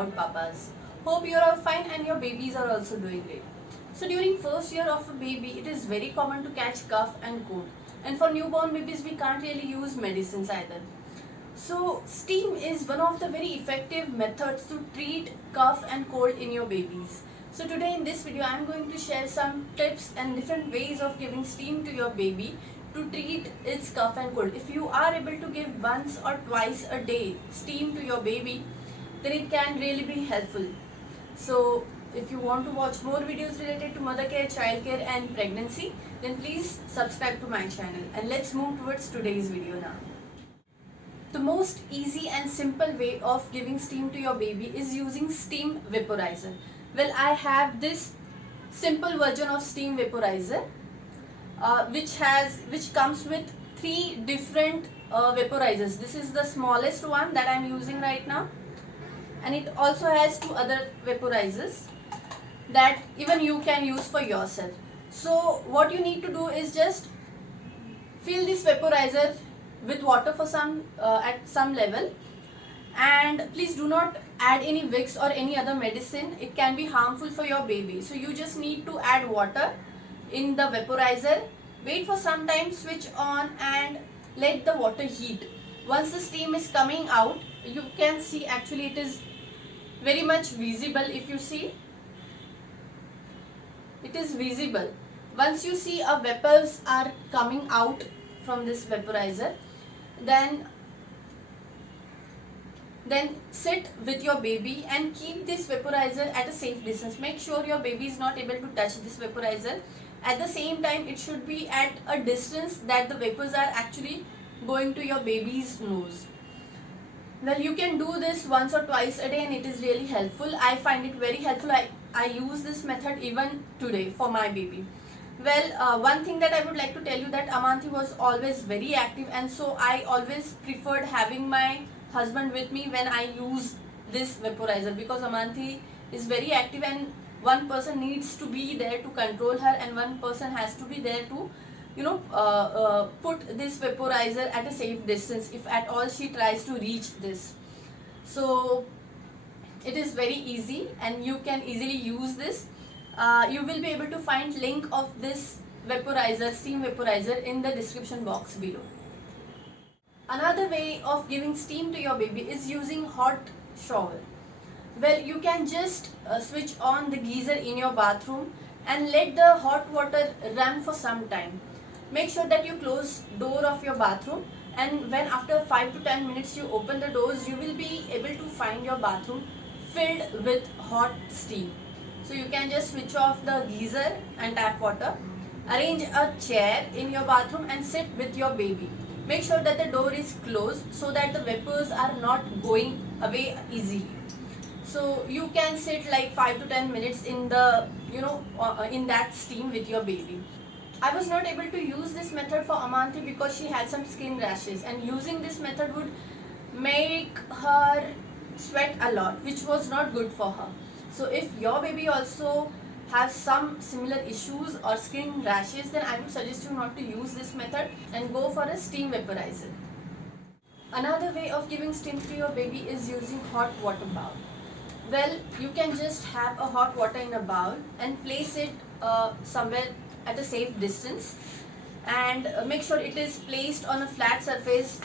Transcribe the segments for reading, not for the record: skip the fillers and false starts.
proud papas. Hope you are all fine and your babies are also doing great. So during first year of a baby, it is very common to catch cough and cold. And for newborn babies, we can't really use medicines either. So steam is one of the very effective methods to treat cough and cold in your babies. So today in this video, I am going to share some tips and different ways of giving steam to your baby to treat its cough and cold. If you are able to give once or twice a day steam to your baby, then it can really be helpful. So if you want to watch more videos related to mother care, child care and pregnancy, then please subscribe to my channel, and let's move towards today's video now. The most easy and simple way of giving steam to your baby is using steam vaporizer. Well, I have this simple version of steam vaporizer which comes with three different vaporizers. This is the smallest one that I am using right now, and it also has two other vaporizers that even you can use for yourself. So what you need to do is just fill this vaporizer with water for at some level, and please do not add any Vicks or any other medicine. It can be harmful for your baby. So you just need to add water in the vaporizer, wait for some time, switch on and let the water heat. Once the steam is coming out, you can see actually it is very much visible. If you see, it is visible. Once you see a vapors are coming out from this vaporizer, then sit with your baby and keep this vaporizer at a safe distance. Make sure your baby is not able to touch this vaporizer. At the same time, it should be at a distance that the vapors are actually going to your baby's nose. Well, you can do this once or twice a day and it is really helpful. I find it very helpful. I use this method even today for my baby. Well, one thing that I would like to tell you that Amanthi was always very active, and so I always preferred having my husband with me when I use this vaporizer, because Amanthi is very active and one person needs to be there to control her, and one person has to be there to put this vaporizer at a safe distance if at all she tries to reach this. So it is very easy and you can easily use this. You will be able to find link of this vaporizer, steam vaporizer, in the description box below. Another way of giving steam to your baby is using hot shower. Well, you can just switch on the geyser in your bathroom and let the hot water run for some time. Make sure that you close door of your bathroom, and when after 5 to 10 minutes you open the doors, you will be able to find your bathroom filled with hot steam. So you can just switch off the geyser and tap water. Arrange a chair in your bathroom and sit with your baby. Make sure that the door is closed so that the vapors are not going away easily. So you can sit like 5 to 10 minutes in the in that steam with your baby. I was not able to use this method for Amanthi because she had some skin rashes, and using this method would make her sweat a lot, which was not good for her. So if your baby also has some similar issues or skin rashes, then I would suggest you not to use this method and go for a steam vaporizer. Another way of giving steam to your baby is using hot water bowl. Well, you can just have a hot water in a bowl and place it somewhere at a safe distance, and make sure it is placed on a flat surface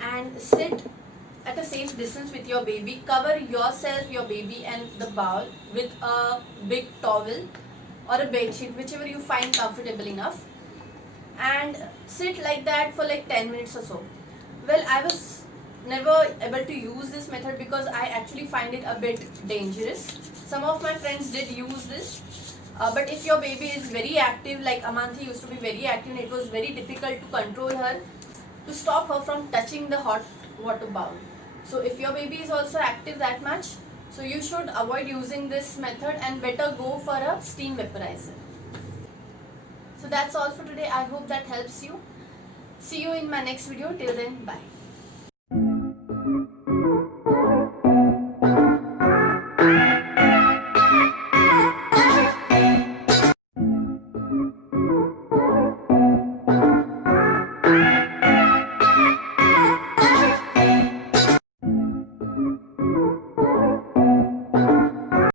and sit at a safe distance with your baby. Cover yourself, your baby and the bowl with a big towel or a bed sheet, whichever you find comfortable enough, and sit like that for like 10 minutes or so. Well, I was never able to use this method because I actually find it a bit dangerous. Some of my friends did use this, but if your baby is very active, like Amanthi used to be very active, and it was very difficult to control her, to stop her from touching the hot water bowl. So if your baby is also active that much, so you should avoid using this method and better go for a steam vaporizer. So that's all for today. I hope that helps you. See you in my next video. Till then, bye.